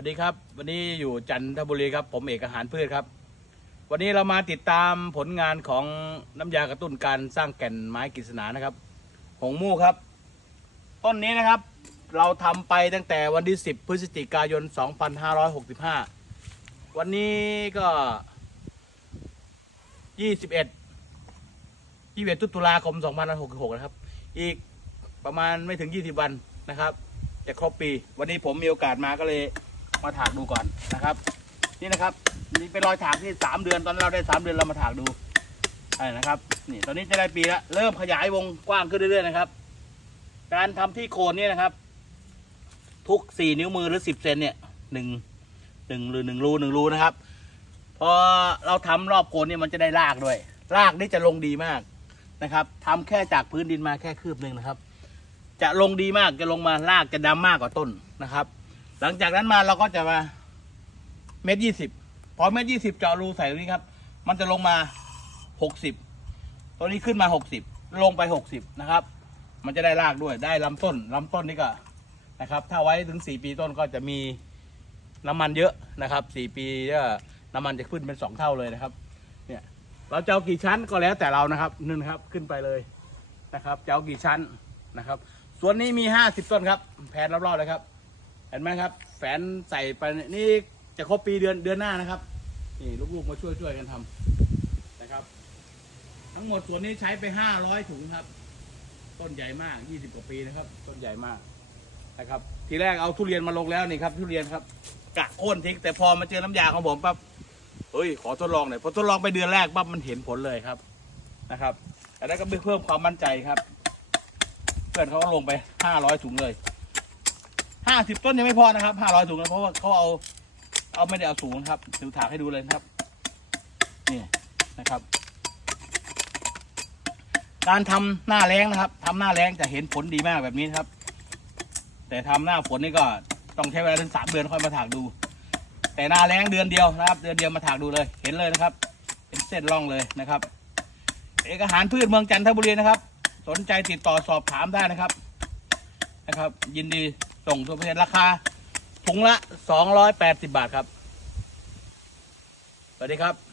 วัสดีครับ วันนี้อยู่จันทบุรีครับ ผมเอกอาหารพืชครับ วันนี้เรามาติดตามผลงานของน้ำยากระตุ้นการสร้างแก่นไม้กฤษณานะครับ หงมู่ครับ ต้นนี้นะครับ เราทำไปตั้งแต่วันที่ 10 พฤศจิกายน 2565 วันนี้ก็ 21 21ตุลาคม 2566 นะครับ อีกประมาณไม่ถึง 20 วันนะครับ จะครบปี วันนี้ผมมีโอกาสมาก็เลย มาถากดูก่อนนะครับ นี่นะครับนี่เป็นรอยถากที่สามเดือนตอนนนเราได้สามเดือนเรามาถากดูใช่นะครับนี่ตอนนี้จะได้ปีแล้วเริ่มขยายวงกว้างขึ้นเรื่อยๆนะครับ การทำที่โคนนี่นะครับ ทุกสี่นิ้วมือหรือสิบเซนเนี่ยหนึ่งหนึ่งหรือหนึ่งรูหนึ่งรูนะครับพอเราทำรอบโคนเนี่ยมันจะได้รากด้วยรากนี่จะลงดีมากนะครับทำแค่จากพื้นดินมาแค่คืบหนึ่งนะครับ จะลงดีมากจะลงมารากจะดำมากกว่าต้นนะครับ หลังจากนั้นมาเราก็จะมาเม็ดยี่สิบพอเม็ดยี่สิบเจาะรูใส่ตรงนี้ครับ มันจะลงมาหกสิบตัวนี้ขึ้นมาหกสิบลงไปหกสิบนะครับ มันจะได้รากด้วยได้ลำต้นลำต้นนี่ก็นะครับ ถ้าไว้ถึงสี่ปีต้นก็จะมีน้ำมันเยอะนะครับสี่ปีก็น้ำมันจะขึ้นเป็นสองเท่าเลยนะครับ เนี่ย เราจะเอากี่ชั้นก็แล้วแต่เรานะครับนึ่นครับขึ้นไปเลยนะครับจะเอากี่ชั้นนะครับ ส่วนนี้มีห้าสิบต้นครับ แผนรอบๆเลยครับ เห็นไหมครับ แฝนใส่ไปนี่จะครบปีเดือนเดือนหน้านะครับ นี่ลูกๆมาช่วยช่วยๆกันทำนะครับ ทั้งหมดส่วนนี้ใช้ไปห้าร้อยถุงครับ ต้นใหญ่มากยี่สิบกว่าปีนะครับ ต้นใหญ่มากนะครับ ทีแรกเอาทุเรียนมาลงแล้วนี่ครับ ทุเรียนครับกะโค่นทิ้งแต่พอมาเจอน้ำยาของผมปั๊บเฮ้ยขอทดลองหน่อยพอทดลองไปเดือนแรกปั๊บมันเห็นผลเลยครับนะครับแต่นั้นก็เพิ่มความมั่นใจครับ เพื่อนเขาก็ลงไปห้าร้อยถุงเลย ห้าสิบต้นยังไม่พอนะครับห้าร้อยถุงนะเพราะว่าเขาเอา เอาไม่ได้เอาสูงครับดูถากให้ดูเลยนะครับ นี่นะครับ การทำหน้าแรงนะครับทำหน้าแรงจะเห็นผลดีมากแบบนี้ครับ แต่ทำหน้าฝนนี่ก็ต้องใช้เวลาถึงสามเดือนค่อยมาถากดู แต่หน้าแรงเดือนเดียวนะครับ เดือนเดียวมาถากดูเลย เห็นเลยนะครับ เป็นเส้นร่องเลยนะครับ เอกอาหารพืชเมืองจันทบุรีนะครับ สนใจติดต่อสอบถามได้นะครับนะครับ ยินดี ส่งทั่วประเทศราคาถุงละ 280 บาทครับ สวัสดีครับ